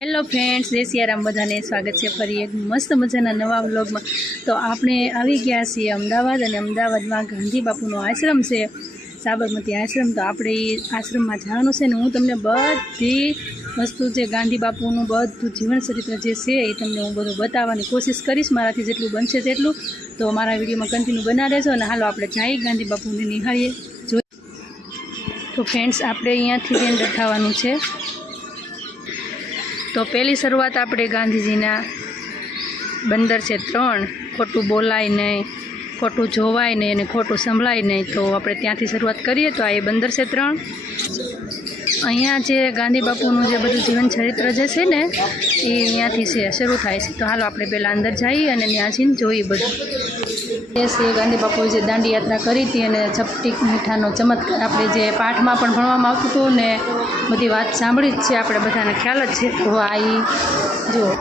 Hello friends, જય સિયારામ, બધાને સ્વાગત છે ફરી એક મસ્ત મજાના નવા વ્લોગમાં। તો આપણે આવી ગયા છીએ અમદાવાદ, અને અમદાવાદમાં ગાંધી બાપુનો આશ્રમ છે, સાબરમતી આશ્રમ। તો આપણે એ આશ્રમમાં જવાનું છે ને હું તમને બધી વસ્તુ જે ગાંધી બાપુનું બધું જીવન ચરિત્ર જે છે એ તમને હું બધું બતાવવાની કોશિશ કરીશ, મારાથી જેટલું બનશે તેટલું। તો મારા વિડીયોમાં કન્ટિન્યુ બના રહેજો, અને હાલો આપણે જઈએ ગાંધી બાપુને નિહાળીએ જોઈએ। તો ફ્રેન્ડ્સ, આપણે અહીંયાથી એન્ટર થવાનું છે। તો પહેલી શરૂઆત આપણે ગાંધીજીના બંદર છે 3, ખોટું બોલાય નહીં, ખોટું જોવાય નહીં અને ખોટું સંભળાય નહીં। તો આપણે ત્યાંથી શરૂઆત કરીએ। તો આ એ બંદર છે 3। અહીંયા જે ગાંધી બાપુનું જે બધું જીવન ચરિત્ર જે છે ને એ અહીંયાથી છે શરૂ થાય છે। તો હાલો આપણે પહેલાં અંદર જઈએ અને ત્યાં જઈને જોઈએ બધું। એ છે ગાંધી બાપુએ જે દાંડી યાત્રા કરી હતી, અને ચપટી મીઠાનો ચમત્કાર આપણે જે પાઠમાં પણ ભણવામાં આવતું હતું ને બધી વાત સાંભળી જ છે, આપણે બધાને ખ્યાલ જ છે। તો આ જુઓ,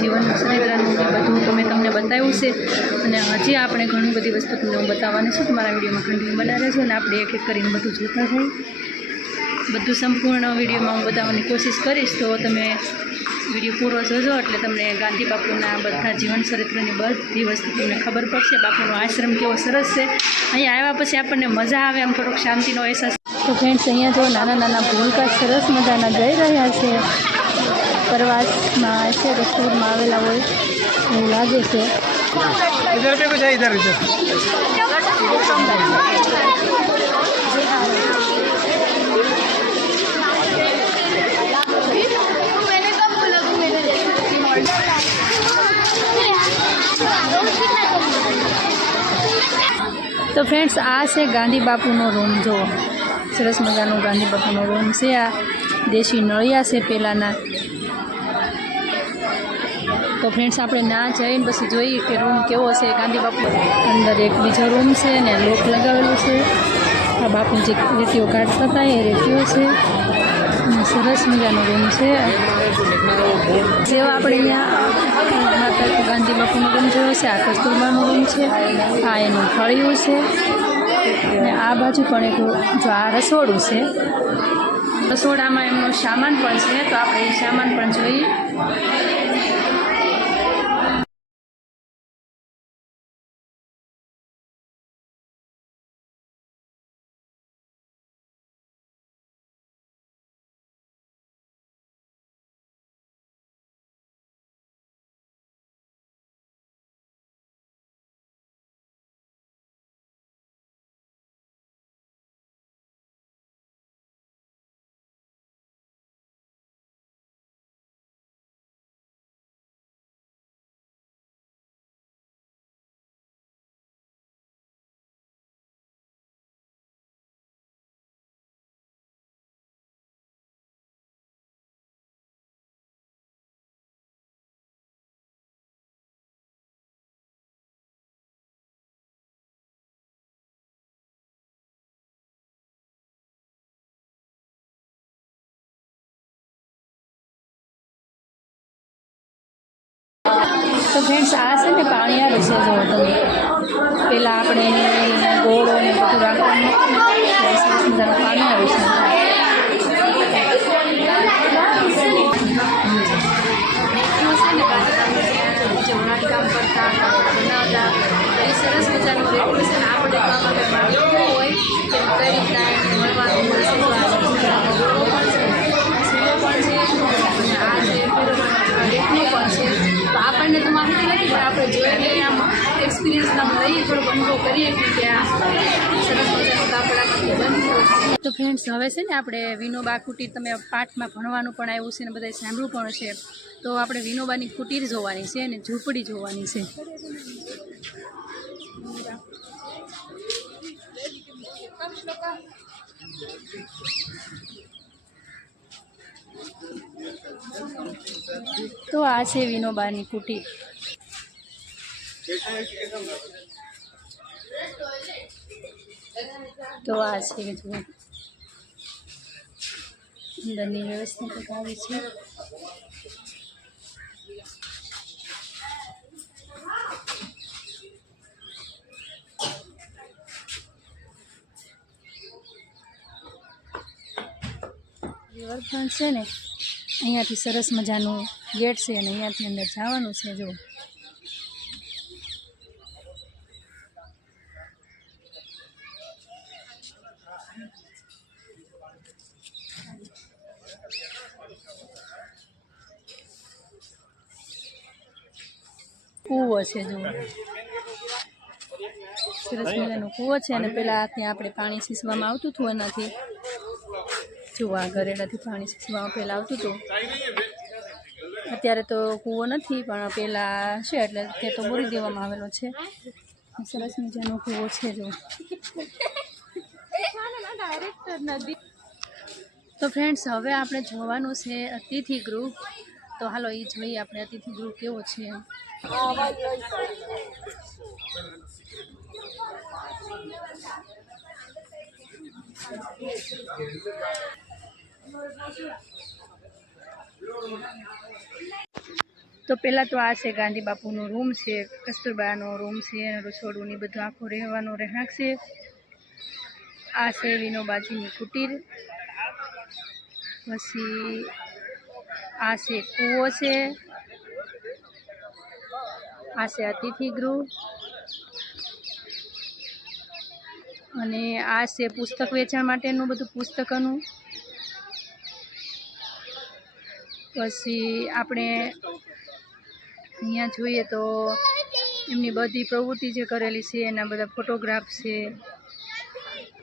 જીવન ચરિત્રનું બધું તો મેં તમને બતાવ્યું છે, અને હજી આપણે ઘણી બધી વસ્તુ તમને હું બતાવવાની છું। તમારા વિડીયોમાં કન્ટિન્યુ બનાવી રહેજો, અને આપણે એક એક કરીને બધું જોતા થઈ બધું સંપૂર્ણ વિડીયોમાં હું બતાવવાની કોશિશ કરીશ। તો તમે વિડીયો પૂરો જોજો એટલે તમને ગાંધી બાપુના બધા જીવન ચરિત્રની બધી વસ્તુ તમને ખબર પડશે। બાપુનો આશ્રમ કેવો સરસ છે, અહીંયા આવ્યા પછી આપણને મજા આવે, આમ થોડોક શાંતિનો અહેસાસ। તો ફ્રેન્ડ્સ, અહીંયા જો નાના નાના ભૂલકા સરસ મજાના જઈ રહ્યા છે, પ્રવાસમાં છે કે ટૂરમાં આવેલા હોય એવું લાગે છે। તો ફ્રેન્ડ્સ, આ છે ગાંધી બાપુનો રૂમ। જો સરસ મજાનો ગાંધી બાપુનો રૂમ છે। આ દેશી નળિયા છે પહેલાંના। તો ફ્રેન્ડ્સ, આપણે ના જઈને પછી જોઈએ કે રૂમ કેવો છે ગાંધી બાપુ। અંદર એક બીજો રૂમ છે ને લોક લગાવેલું છે। આ બાપુ જે રેતીઓ કાઢતા હતા એ રેતીઓ છે, અને સરસ મજાનો રૂમ છે। જેવા આપણે અહીંયા માતા ગાંધી બાપુનો રૂમ જોયો છે, આ કસ્તુરબાનો રૂમ છે, આ એનું ફળિયું છે, અને આ બાજુ પણ એક જો આ રસોડું છે। રસોડામાં એમનો સામાન પણ છે, તો આપણે એ સામાન પણ જોઈએ। तो फ्रेंड्स आ से ने पाणिया विषय जो તમે પહેલાં આપણે ગોળ અને બધું રાખવાનું સરસ મજાનું પાણિયા વિષય માહિતી નથી, પણ આપણે જોઈએ કે આમાં એક્સપિરિયન્સ નામ લઈએ, થોડોક અનુભવ કરીએ કે આ સરસ મજાનું કાપડામાંથી બનતું છે. તો ફ્રેન્ડ્સ, હવે છે ને આપણે વિનોબા કુટીર, તમે પાઠમાં ભણવાનું પણ આવ્યું છે ને બધાએ સાંભળ્યું પણ છે, તો આપણે વિનોબાની કુટીર જોવાની છે અને ઝૂંપડી જોવાની છે. તો આ છે વિનોબાની કુટીર. તો આ છે જુઓ અંદરની વ્યવસ્થા કંઈક આવી છે. રિવરફ્રન્ટ છે ને, અહીંયાથી સરસ મજાનું ગેટ છે અને અહીંયાથી અંદર જવાનું છે. જો કૂવો છે, જો સરસ મજાનો કૂવો છે અને પેલા ત્યાં આપણે પાણી સીસવામાં આવતું હતું એનાથી. જો આ ઘરેડાથી પાણી સીસવામાં પહેલાં આવતું હતું. અત્યારે તો કૂવો નથી, પણ પહેલાં છે એટલે તે તો બોરી દેવામાં આવેલો છે. સરસ મજાનો કૂવો છે જો. તો ફ્રેન્ડ્સ, હવે આપણે જોવાનું છે અતિથિ ગૃહ. તો હાલો એ જોઈએ આપણે અતિથિ ગૃહ કેવો છે. તો પહેલાં તો આ છે ગાંધી બાપુનો રૂમ છે, કસ્તુરબાનો રૂમ છે અને રસોડું ને બધું આખું રહેવાનું રહેણાંક છે. આ છે વિનોબાજીની કુટીર. પછી આ છે કૂવો છે. આ છે અતિથિ ગૃહ અને આ છે પુસ્તક વેચાણ માટેનું બધું પુસ્તકોનું. પછી આપણે અહીંયા જોઈએ તો એમની બધી પ્રવૃત્તિ જે કરેલી છે એના બધા ફોટોગ્રાફ છે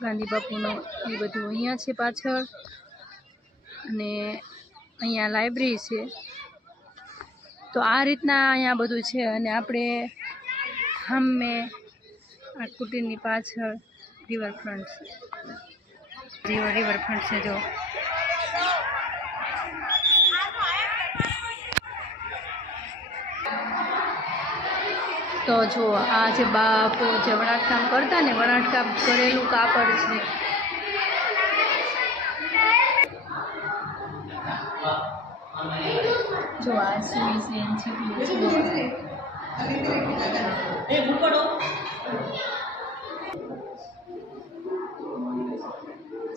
ગાંધી બાપુનો, એ બધું અહીંયા છે પાછળ. અને અહીંયા લાઇબ્રેરી છે. તો આ રીતના અહીંયા બધું છે. અને આપણે સામે આ કુટીરની પાછળ રિવરફ્રન્ટ છે જો. તો જો આ જે બાપુ જે વણાટકામ કરતા ને, વણાટકામ કરેલું કાપડ છે. જો આ સુઈ છે,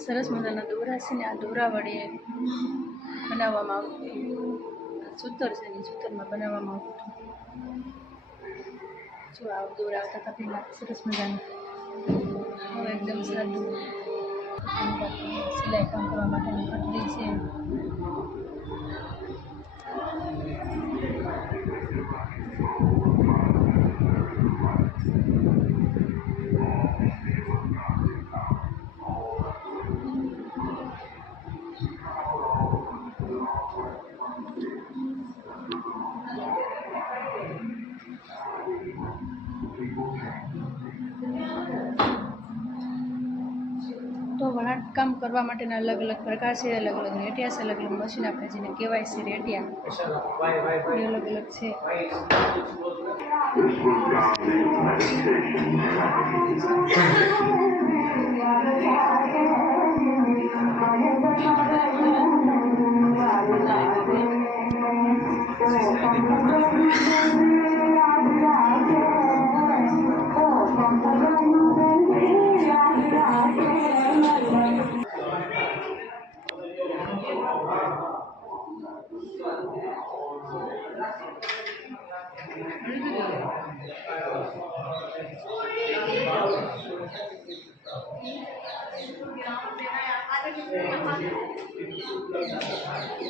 સરસ મજાના દોરા છે ને, આ દોરા વડે બનાવવામાં આવતું. સૂતર છે ને, સૂતરમાં બનાવવામાં આવતું. જો આ દોરા આવતા હતા પહેલાં સરસ મજાનું. હવે એકદમ સાદું સિલાઈ કામ કરવા માટેની કટરી છે. તો વણાટકામ કરવા માટેના અલગ અલગ પ્રકાર છે, અલગ અલગ રેટિયા છે, અલગ અલગ મશીન આપણે જેને કહેવાય છે રેટિયા, એ અલગ અલગ છે.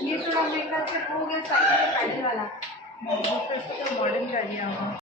ये थोड़ा महंगा से हो गया, पहले वाला મોડર્ન ગાડી આવો